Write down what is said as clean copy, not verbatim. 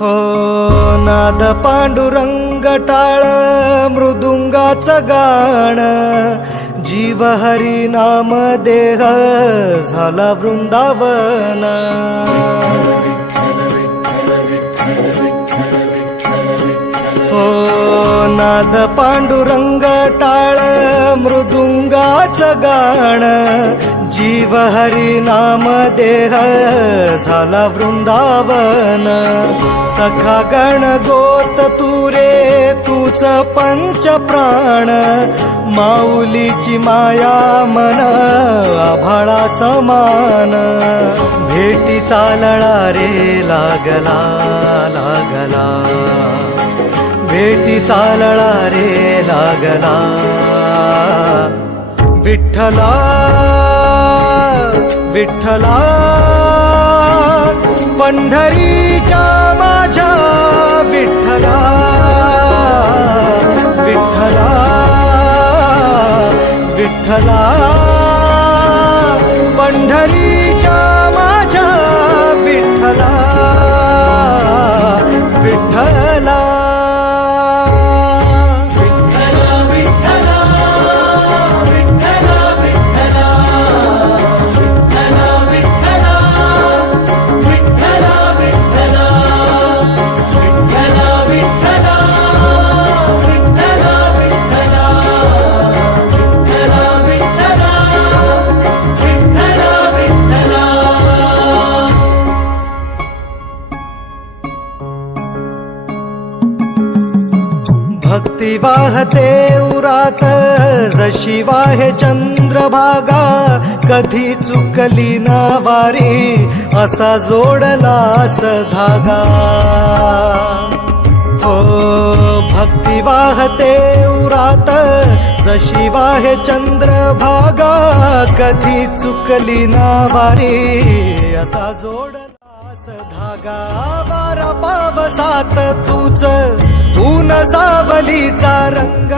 हो नाद पांडुरंग टाळ मृदुंगाचं गाणं जीव हरी नाम देह झाला वृंदावन हो नाद पांडुरंग टाळ मृदुंगाचं गाणं जीव हरी नाम देह झाला वृंदावन सखा गण गोत तुरे तूच पंच प्राण माऊलीची माया मन आभाळा समान भेटी चालळा रे लागला लागला भेटी चालळा रे लागला विठ्ठला विठ्ठला पंढरीच्या माझ्या विठ्ठला विठ्ठला विठ्ठला पंढरीच्या माझ्या विठ्ठला विठ्ठला भक्ती वाहते उरात जशी वाहे चंद्रभागा कधी चुकली ना वारी असा जोडलास धागा हो भक्ती वाहते उरात जशी वाहे चंद्रभागा कधी चुकली ना वारी असा जोडलास धागा बारा पावसात तूच ऊन सावलीचा रंग